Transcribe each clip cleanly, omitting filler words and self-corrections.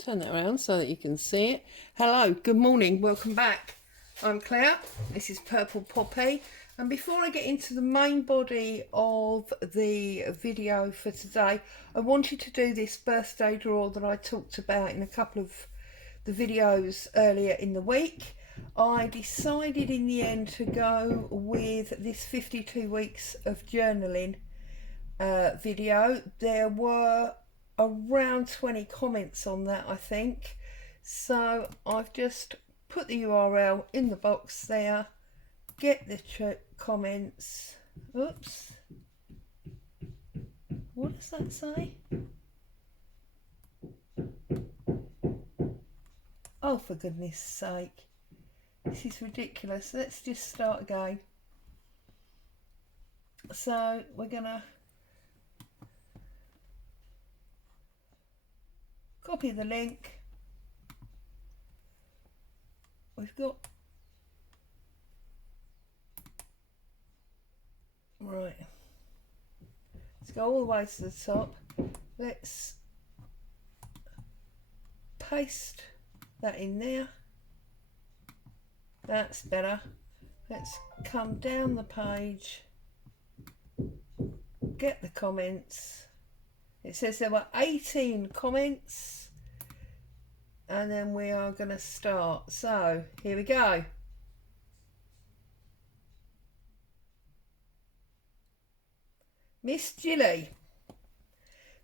Turn that around so that you can see it. Hello, good morning, welcome back. I'm Claire, this is Purple Poppy, and before I get into the main body of the video for today, I wanted to do this birthday draw that I talked about in a couple of the videos earlier in the week. I decided in the end to go with this 52 weeks of journaling video. There were around 20 comments on that, I think, so I've just put the URL in the box there. Get the comments. Oops, what does that say? Oh, for goodness sake, this is ridiculous. Let's just start again. So we're gonna copy the link. We've got, right, let's go all the way to the top. Let's paste that in there. That's better. Let's come down the page, get the comments. It says there were 18 comments, and then we are going to start. So here we go. Miss Gilly.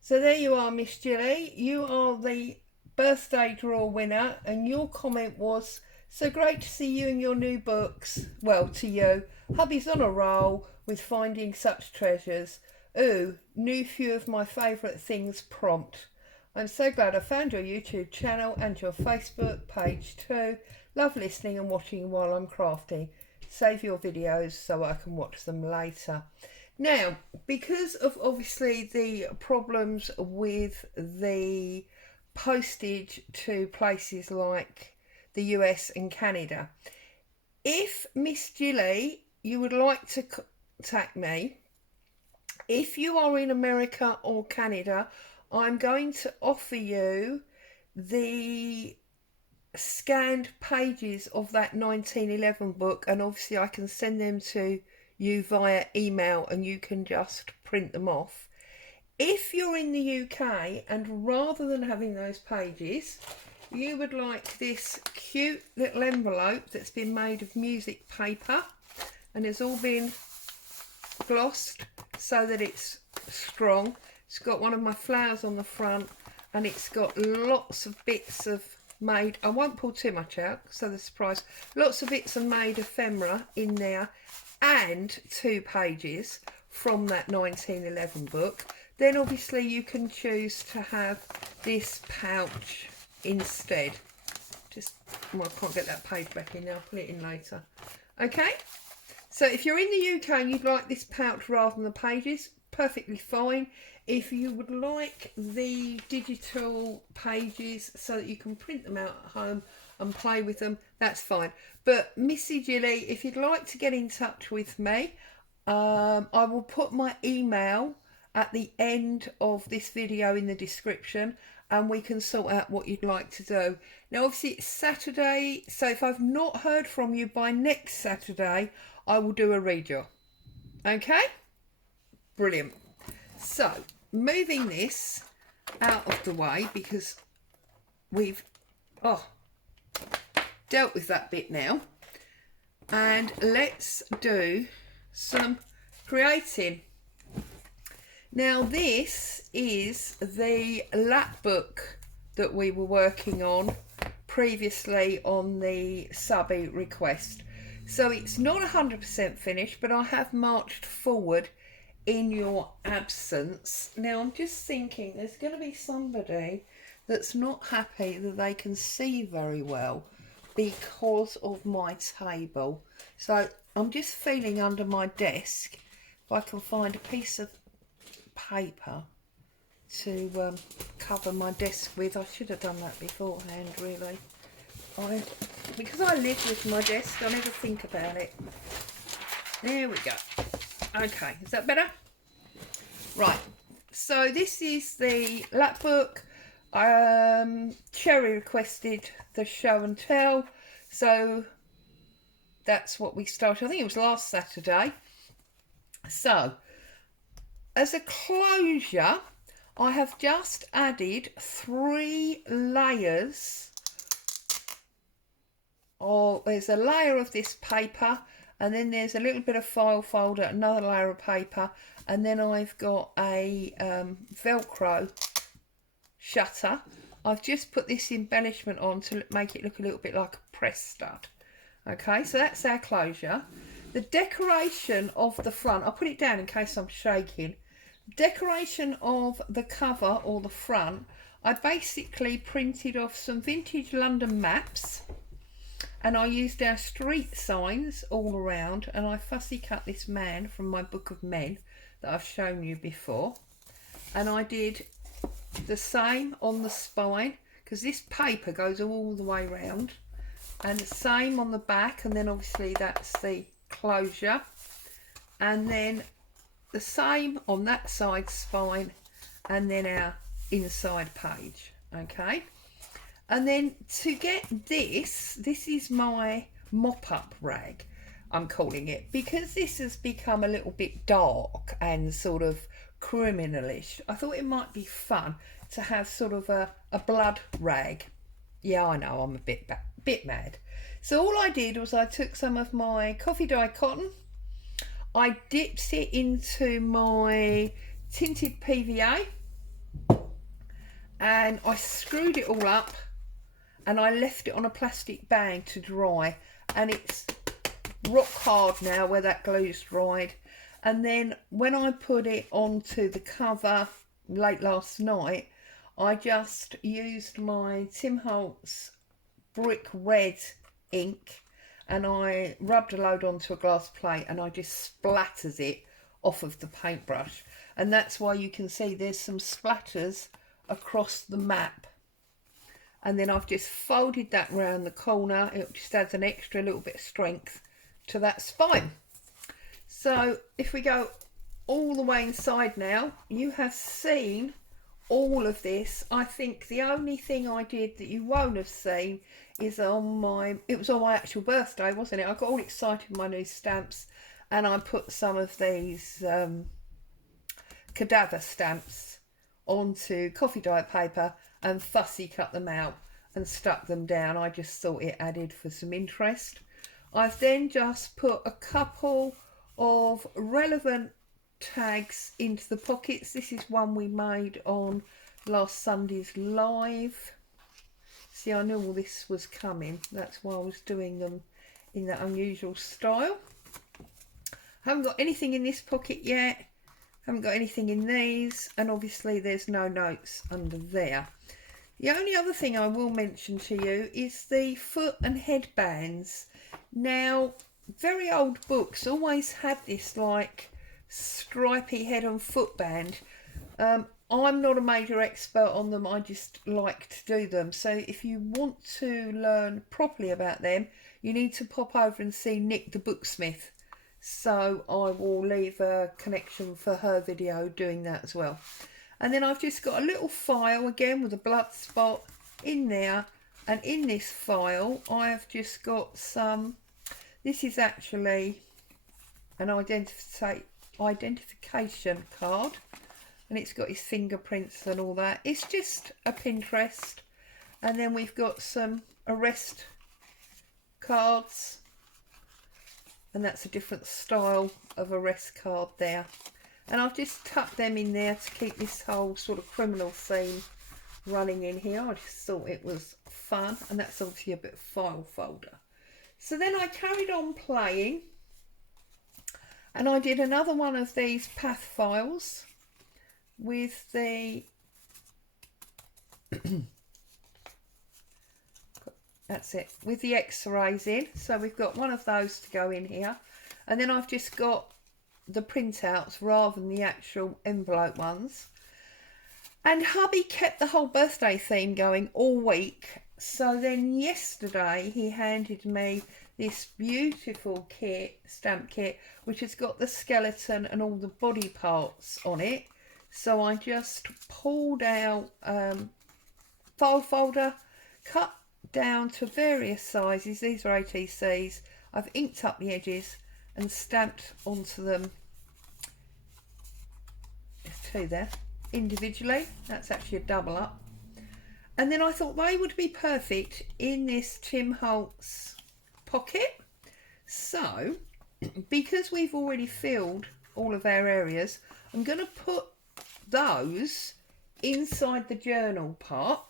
So there you are, Miss Gilly. You are the birthday draw winner, and your comment was, "So great to see you and your new books." Well, to you, hubby's on a roll with finding such treasures. Ooh, new few of my favourite things prompt. I'm so glad I found your YouTube channel and your Facebook page too. Love listening and watching while I'm crafting. Save your videos so I can watch them later. Now, because of obviously the problems with the postage to places like the US and Canada, if Miss Gilly, you would like to contact me, if you are in America or Canada, I'm going to offer you the scanned pages of that 1911 book, and obviously I can send them to you via email and you can just print them off. If you're in the UK and rather than having those pages, you would like this cute little envelope that's been made of music paper and it's all been glossed so that it's strong. It's got one of my flowers on the front and it's got lots of bits of made, I won't pull too much out so the surprise, lots of bits of made ephemera in there and 2 pages from that 1911 book. Then obviously you can choose to have this pouch instead. Just, well, I can't get that page back in now, I'll put it in later. Okay, so if you're in the UK and you'd like this pouch rather than the pages, perfectly fine. If you would like the digital pages so that you can print them out at home and play with them, that's fine. But Missy Gilly, if you'd like to get in touch with me, I will put my email at the end of this video in the description and we can sort out what you'd like to do. Now obviously it's Saturday, so if I've not heard from you by next Saturday, I will do a redraw. Okay? Brilliant. So, moving this out of the way because we've dealt with that bit now. And let's do some creating. Now this is the lapbook that we were working on previously on the subby request. So it's not 100% finished, but I have marched forward in your absence. Now I'm just thinking there's going to be somebody that's not happy that they can see very well because of my table. So I'm just feeling under my desk if I can find a piece of paper to cover my desk with. I should have done that beforehand really. Because I live with my desk, I never think about it. There we go. Okay, is that better? Right, so this is the lapbook. Cherry requested the show and tell, so that's what we started. I think it was last Saturday. So, as a closure, I have just added 3 layers. There's a layer of this paper, and then there's a little bit of file folder, another layer of paper, and then I've got a Velcro shutter. I've just put this embellishment on to make it look a little bit like a press stud. Okay, so that's our closure. The decoration of the front, I'll put it down in case I'm shaking. Decoration of the cover or the front, I basically printed off some vintage London maps, and I used our street signs all around, and I fussy cut this man from my book of men that I've shown you before, and I did the same on the spine because this paper goes all the way round, and the same on the back, and then obviously that's the closure, and then the same on that side spine, and then our inside page. Okay, and then to get this is my mop-up rag, I'm calling it, because this has become a little bit dark and sort of criminalish. I thought it might be fun to have sort of a blood rag. Yeah, I know, I'm a bit mad. So all I did was I took some of my coffee dye cotton, I dipped it into my tinted PVA, and I screwed it all up, and I left it on a plastic bag to dry, and it's rock hard now where that glue's dried. And then when I put it onto the cover late last night, I just used my Tim Holtz brick red ink, and I rubbed a load onto a glass plate, and I just splatters it off of the paintbrush, and that's why you can see there's some splatters across the map. And then I've just folded that round the corner. It just adds an extra little bit of strength to that spine. So if we go all the way inside now, you have seen all of this. I think the only thing I did that you won't have seen is it was on my actual birthday, wasn't it? I got all excited with my new stamps, and I put some of these cadaver stamps onto coffee dye paper and fussy cut them out and stuck them down. I just thought it added for some interest. I've then just put a couple of relevant tags into the pockets. This is one we made on last Sunday's live. See, I knew all this was coming. That's why I was doing them in that unusual style. Haven't got anything in this pocket yet. Haven't got anything in these. And obviously there's no notes under there. The only other thing I will mention to you is the foot and headbands. Now, very old books always had this like stripy head and foot band. I'm not a major expert on them, I just like to do them. So if you want to learn properly about them, you need to pop over and see Nick the Booksmith. So I will leave a connection for her video doing that as well. And then I've just got a little file again with a blood spot in there, and in this file I have just got some, this is actually an identification card, and it's got his fingerprints and all that. It's just a Pinterest. And then we've got some arrest cards, and that's a different style of arrest card there. And I've just tucked them in there to keep this whole sort of criminal theme running in here. I just thought it was fun, and that's obviously a bit of file folder. So then I carried on playing, and I did another one of these path files with the that's it, with the x-rays in. So we've got one of those to go in here, and then I've just got the printouts rather than the actual envelope ones. And hubby kept the whole birthday theme going all week, so then yesterday he handed me this beautiful kit, stamp kit, which has got the skeleton and all the body parts on it. So I just pulled out file folder, cut down to various sizes. These are ATCs. I've inked up the edges and stamped onto them. There's two there individually. That's actually a double up. And then I thought they would be perfect in this Tim Holtz pocket. So, because we've already filled all of our areas, I'm going to put those inside the journal part.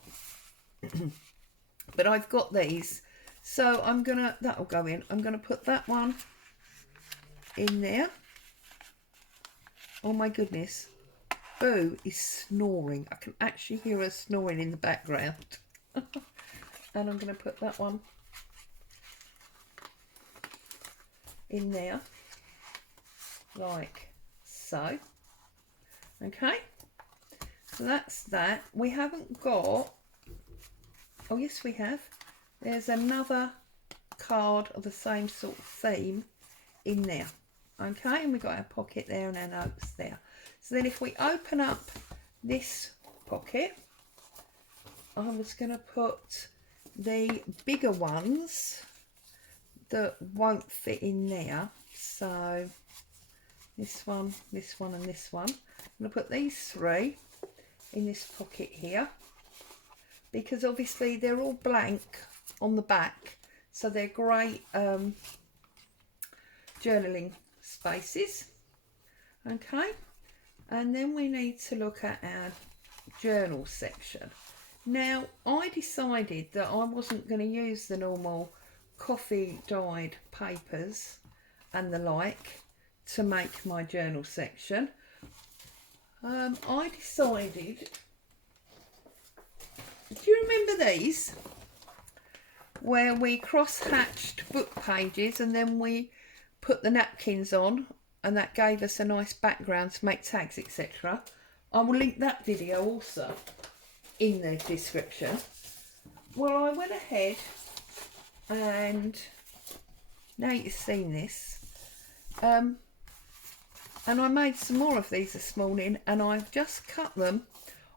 But I've got these, so that'll go in. I'm gonna put that one in there. Oh my goodness, Boo is snoring. I can actually hear her snoring in the background. And I'm gonna put that one in there, like so. Okay, so that's that. We haven't got, oh yes we have, there's another card of the same sort of theme in there. Okay, and we've got our pocket there and our notes there. So then if we open up this pocket, I was going to put the bigger ones that won't fit in there. So this one and this one. I'm going to put these three in this pocket here, because obviously they're all blank on the back, so they're great journaling spaces. Okay, and then we need to look at our journal section. Now I decided that I wasn't going to use the normal coffee dyed papers and the like to make my journal section. I decided, do you remember these, where we cross-hatched book pages and then we put the napkins on, and that gave us a nice background to make tags, etc. I will link that video also in the description. Well, I went ahead and, now you've seen this, and I made some more of these this morning, and I've just cut them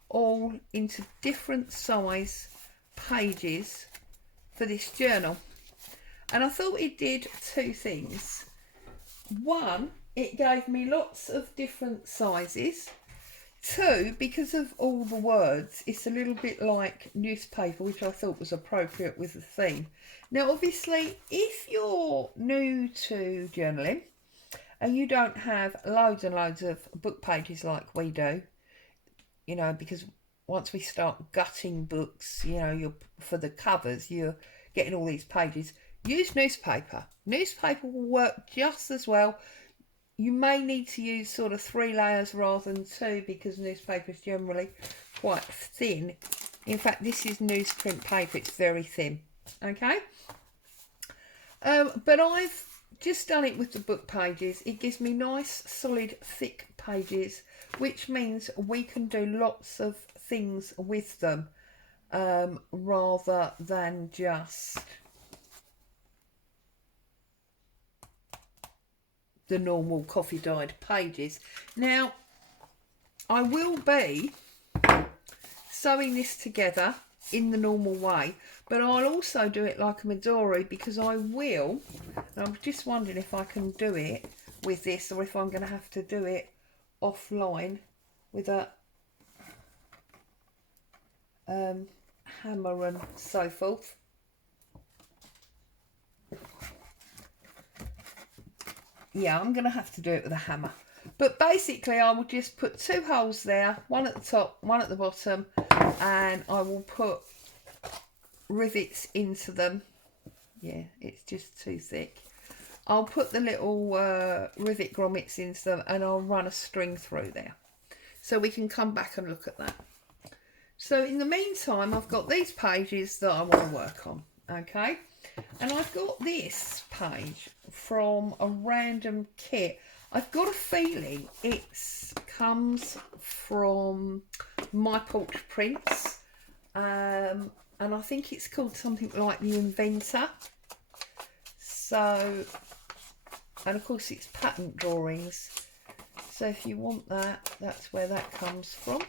all into different size pages for this journal. And I thought it did two things. One, it gave me lots of different sizes. Two, because of all the words, it's a little bit like newspaper, which I thought was appropriate with the theme. Now obviously, if you're new to journaling and you don't have loads and loads of book pages like we do, you know, because once we start gutting books, you know, you're, for the covers, you're getting all these pages, use newspaper. Newspaper will work just as well. You may need to use sort of 3 layers rather than 2, because newspaper is generally quite thin. In fact, this is newsprint paper, it's very thin. Okay, but I've just done it with the book pages. It gives me nice solid thick pages, which means we can do lots of things with them, rather than just the normal coffee dyed pages. Now I will be sewing this together in the normal way, but I'll also do it like a Midori, because I will, and I'm just wondering if I can do it with this, or if I'm going to have to do it offline with a hammer and so forth. Yeah, I'm going to have to do it with a hammer. But basically, I will just put 2 holes there, one at the top, one at the bottom, and I will put rivets into them. Yeah, it's just too thick. I'll put the little rivet grommets into them, and I'll run a string through there. So we can come back and look at that. So in the meantime, I've got these pages that I want to work on. Okay. And I've got this page from a random kit. I've got a feeling it comes from My Porch Prints, and I think it's called something like The Inventor. So, and of course it's pattern drawings. So if you want that, that's where that comes from.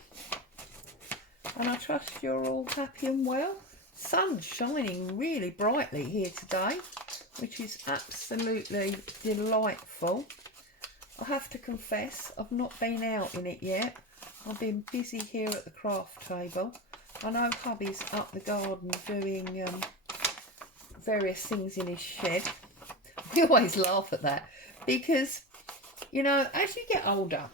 and I trust you're all happy and well. Sun's shining really brightly here today, which is absolutely delightful. I have to confess, I've not been out in it yet. I've been busy here at the craft table. I know hubby's up the garden doing various things in his shed. We always laugh at that because, you know, as you get older,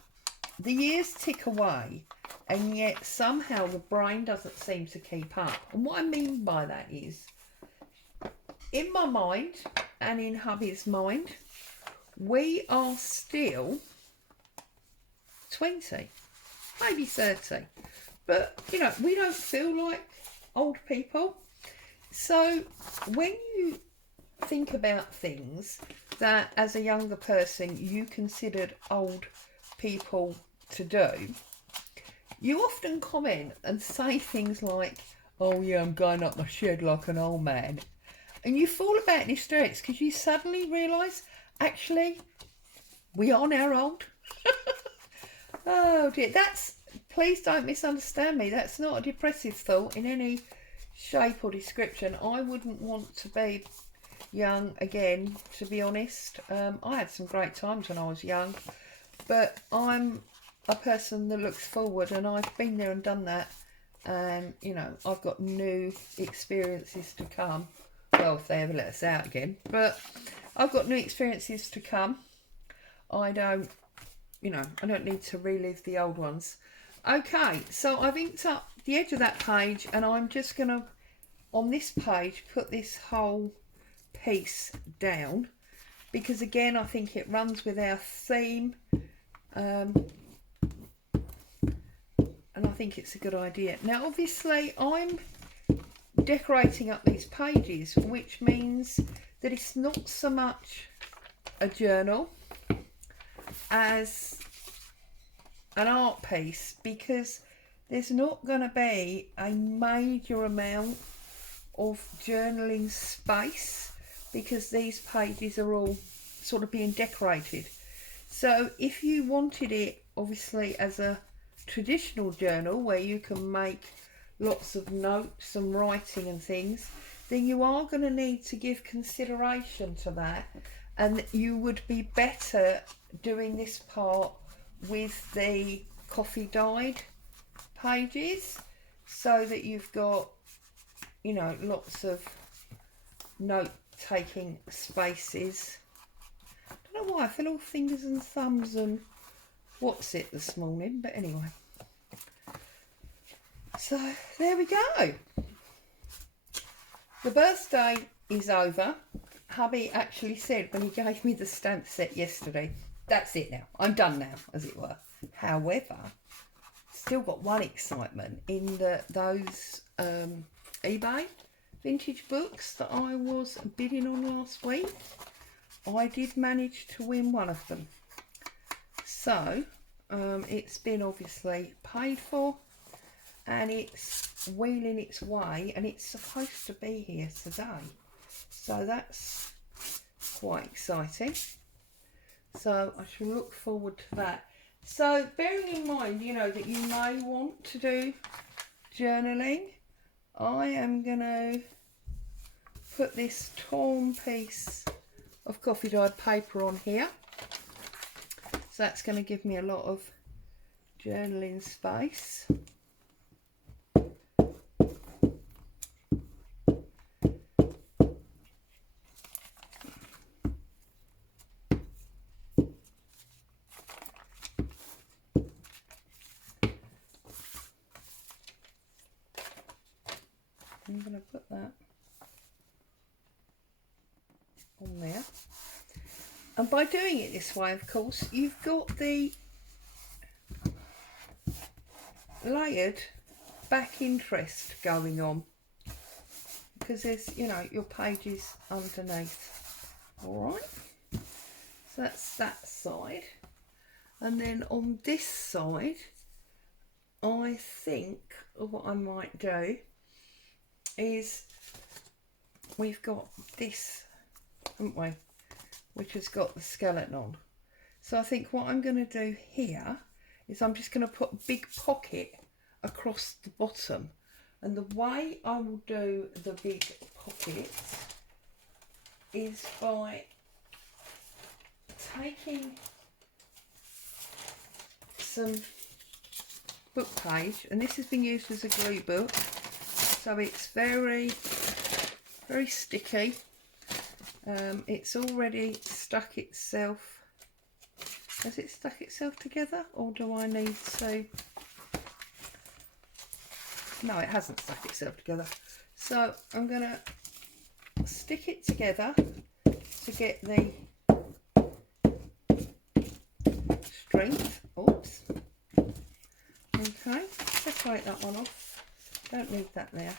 the years tick away, and yet somehow the brain doesn't seem to keep up. And what I mean by that is, in my mind and in hubby's mind, we are still 20, maybe 30. But, you know, we don't feel like old people. So when you think about things that as a younger person you considered old people to do, you often comment and say things like, oh yeah, I'm going up my shed like an old man. And you fall about in hysterics because you suddenly realise, actually, we are now old. Oh dear, please don't misunderstand me. That's not a depressive thought in any shape or description. I wouldn't want to be young again, to be honest. I had some great times when I was young, but I'm a person that looks forward, and I've been there and done that, and you know, I've got new experiences to come. Well, if they ever let us out again, but I've got new experiences to come. I don't need to relive the old ones. Okay, so I've inked up the edge of that page, and I'm just going to, on this page, put this whole piece down, because again, I think it runs with our theme, and I think it's a good idea. Now, obviously, I'm decorating up these pages, which means that it's not so much a journal as an art piece, because there's not going to be a major amount of journaling space, because these pages are all sort of being decorated. So if you wanted it obviously as a traditional journal where you can make lots of notes and writing and things, then you are going to need to give consideration to that, and you would be better doing this part with the coffee dyed pages, so that you've got, you know, lots of note taking spaces. I don't know why I feel all fingers and thumbs and what's it this morning, but anyway. So there we go. The birthday is over. Hubby actually said when he gave me the stamp set yesterday, that's it now, I'm done now, as it were. However, still got one excitement in those eBay vintage books that I was bidding on last week. I did manage to win one of them. So it's been obviously paid for, and it's wheeling its way, and it's supposed to be here today. So that's quite exciting. So I shall look forward to that. So bearing in mind, you know, that you may want to do journaling, I am going to put this torn piece of coffee dyed paper on here. So that's going to give me a lot of journaling space. I'm going to put that on there. And by doing it this way, of course, you've got the layered back interest going on, because there's, you know, your pages underneath. All right, so that's that side. And then on this side, I think what I might do is, we've got this, haven't we, which has got the skeleton on. So I think what I'm going to do here is I'm just going to put a big pocket across the bottom. And the way I will do the big pockets is by taking some book page, and this has been used as a glue book, so it's very sticky. It's already stuck itself. Has it stuck itself together, or do I need to? No, it hasn't stuck itself together. So I'm going to stick it together to get the strength. Oops. Okay, separate that one off. Don't need that there.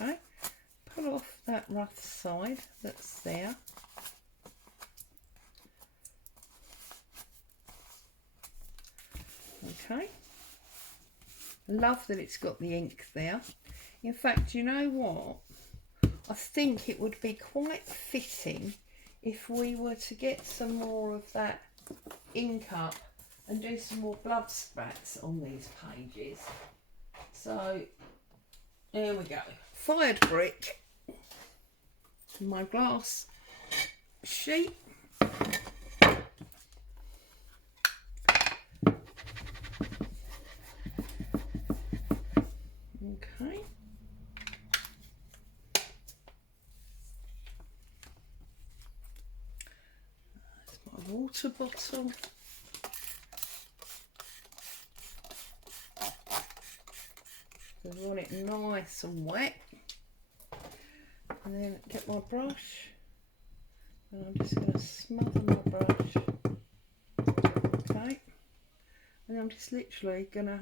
Okay, pull off that rough side that's there. Okay, love that it's got the ink there. In fact, you know what? I think it would be quite fitting if we were to get some more of that ink up and do some more blood sprats on these pages. So there we go. Fired brick, my glass sheet. Okay. That's my water bottle. I want it nice and wet. And then get my brush. And I'm just going to smother my brush. Okay. And I'm just literally going to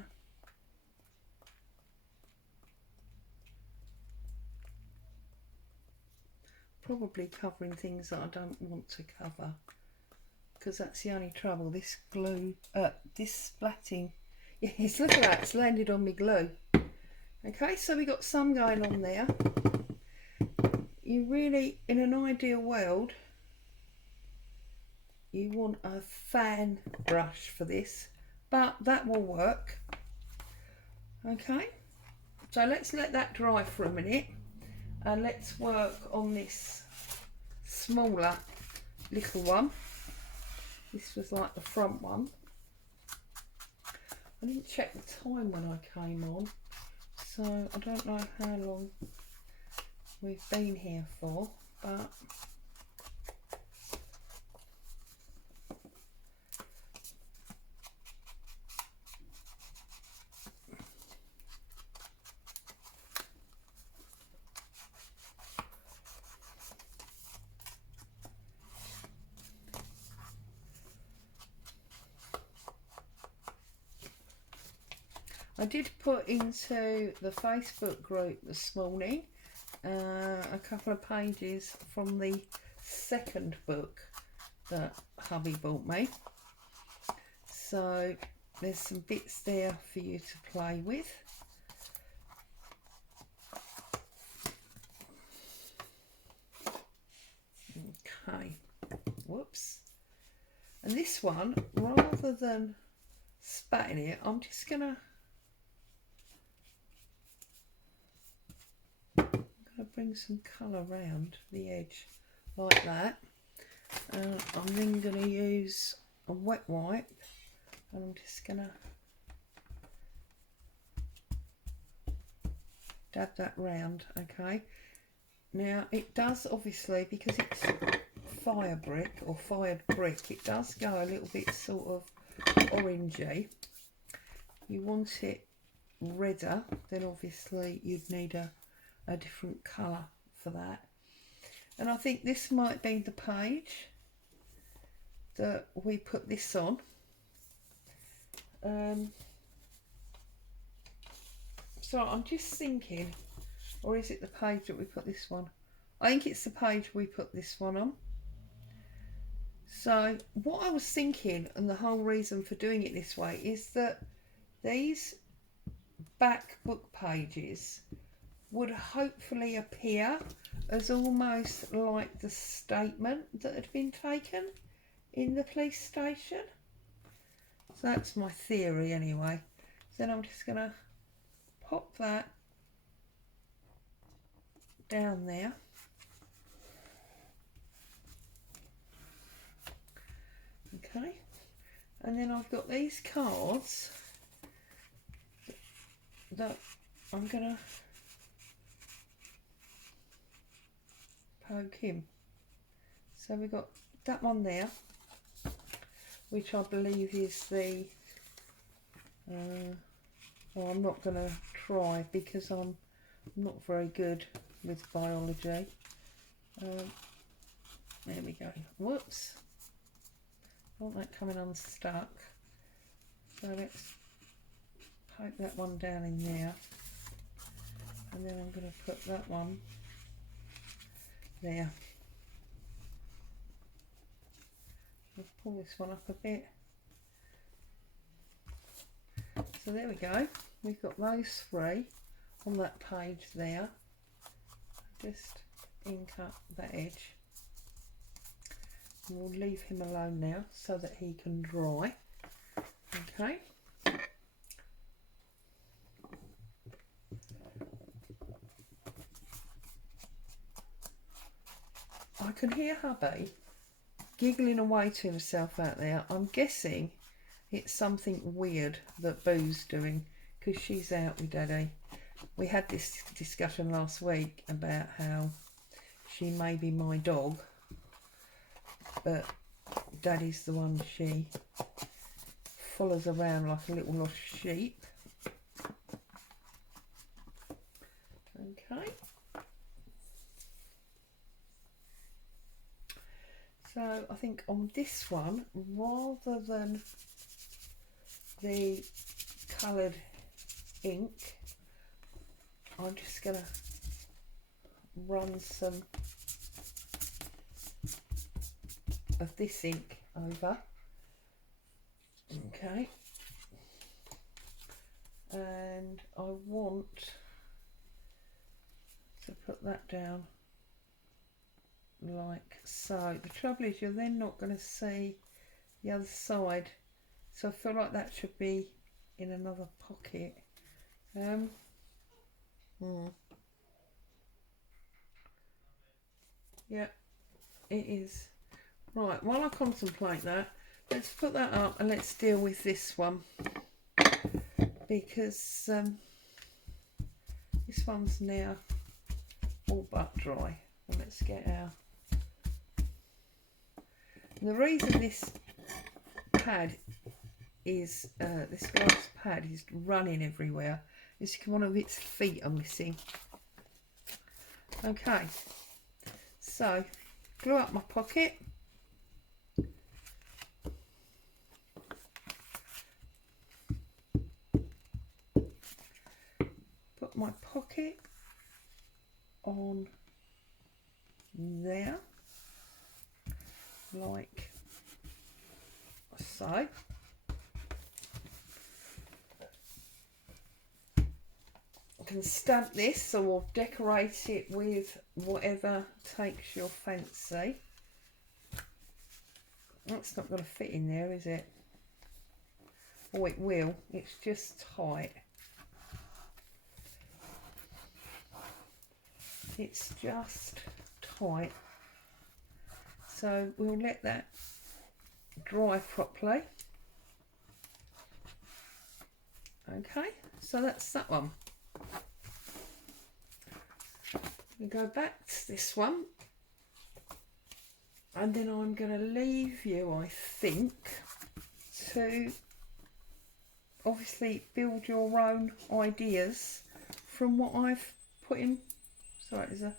probably covering things that I don't want to cover, because that's the only trouble. This glue, this splatting, yes, look at that, it's landed on me glue. Okay, so we got some going on there. You really, in an ideal world, you want a fan brush for this, but that will work. Okay, so let's let that dry for a minute and let's work on this smaller little one. This was like the front one. I didn't check the time when I came on, so I don't know how long we've been here for, but I did put into the Facebook group this morning a couple of pages from the second book that hubby bought me. So there's some bits there for you to play with. Okay, whoops. And this one, rather than spatting it, I'm just gonna bring some colour around the edge like that. I'm then going to use a wet wipe and I'm just going to dab that round. Okay, now it does, obviously, because it's fire brick or fired brick, it does go a little bit sort of orangey. You want it redder, then obviously you'd need a different colour for that. And I think this might be the page that we put this on. So I'm just thinking, or is it the page that we put this one? I think it's the page we put this one on. So what I was thinking, and the whole reason for doing it this way, is that these back book pages would hopefully appear as almost like the statement that had been taken in the police station. So that's my theory anyway. So then I'm just going to pop that down there. Okay, and then I've got these cards that I'm going to poke in. So we've got that one there, which I believe is the, well, I'm not going to try because I'm not very good with biology. There we go. Whoops. I want that coming unstuck. So let's poke that one down in there. And then I'm going to put that one there. I'll pull this one up a bit. So there we go. We've got those three on that page there. Just ink up that edge. And we'll leave him alone now so that he can dry. Okay. I can hear hubby giggling away to himself out there. I'm guessing it's something weird that Boo's doing because she's out with Daddy. We had this discussion last week about how she may be my dog, but Daddy's the one she follows around like a little lost sheep. Okay. So I think on this one, rather than the coloured ink, I'm just going to run some of this ink over. Okay. And I want to put that down like so. The trouble is you're then not going to see the other side, so I feel like that should be in another pocket. Yeah, it is. Right, while I contemplate that, let's put that up and let's deal with this one, because this one's now all but dry. And let's get our... And the reason this pad is, this glass pad is running everywhere is because one of its feet are missing. Okay, so glue up my pocket. Put my pocket on there, like so. I can stamp this or decorate it with whatever takes your fancy. That's not going to fit in there, is it? Oh, it will. It's just tight. It's just tight. So we'll let that dry properly. Okay, so that's that one. We go back to this one, and then I'm going to leave you, I think, to obviously build your own ideas from what I've put in. Sorry, there's a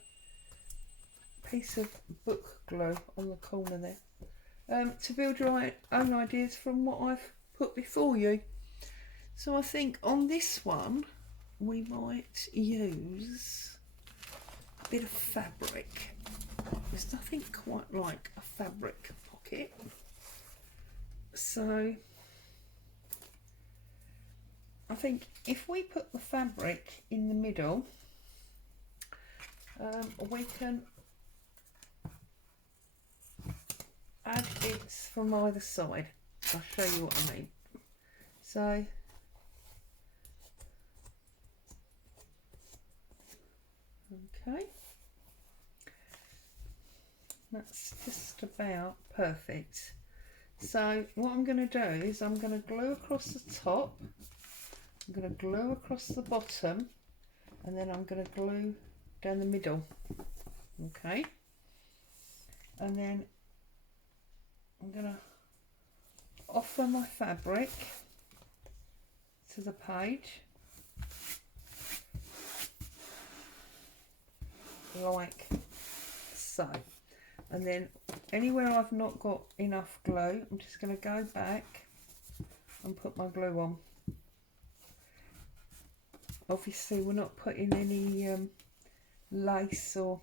piece of book glue on the corner there. To build your own ideas from what I've put before you. So I think on this one we might use a bit of fabric. There's nothing quite like a fabric pocket. So I think if we put the fabric in the middle we can add bits from either side. I'll show you what I mean. So okay, that's just about perfect. So what I'm going to do is I'm going to glue across the top, I'm going to glue across the bottom, and then I'm going to glue down the middle. Okay, and then I'm going to offer my fabric to the page like so, and then anywhere I've not got enough glue, I'm just going to go back and put my glue on. Obviously we're not putting any lace or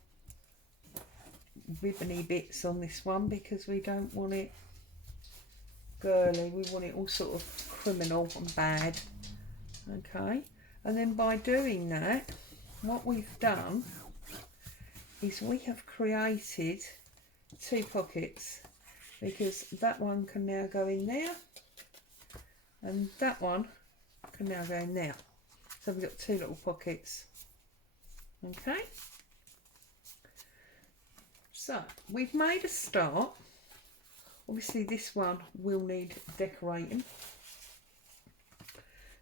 ribbony bits on this one because we don't want it girly, we want it all sort of criminal and bad. Okay, and then by doing that, what we've done is we have created 2 pockets, because that one can now go in there and that one can now go in there. So we've got 2 little pockets. Okay, so we've made a start. Obviously this one will need decorating.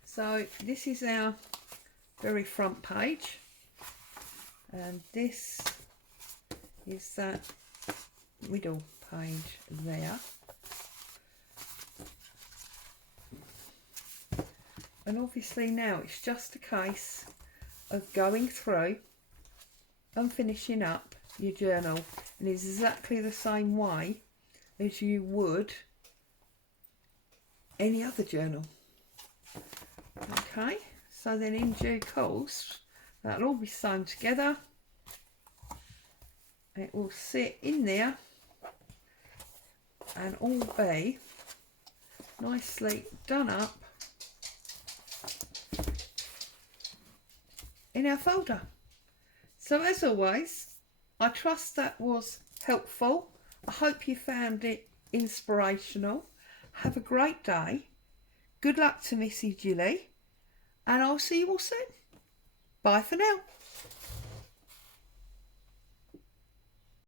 So this is our very front page, and this is that middle page there. And obviously now it's just a case of going through and finishing up your journal in exactly the same way as you would any other journal. Okay, so then in due course that'll all be sewn together. It will sit in there and all be nicely done up in our folder. So as always, I trust that was helpful. I hope you found it inspirational. Have a great day. Good luck to Missy Julie, and I'll see you all soon. Bye for now.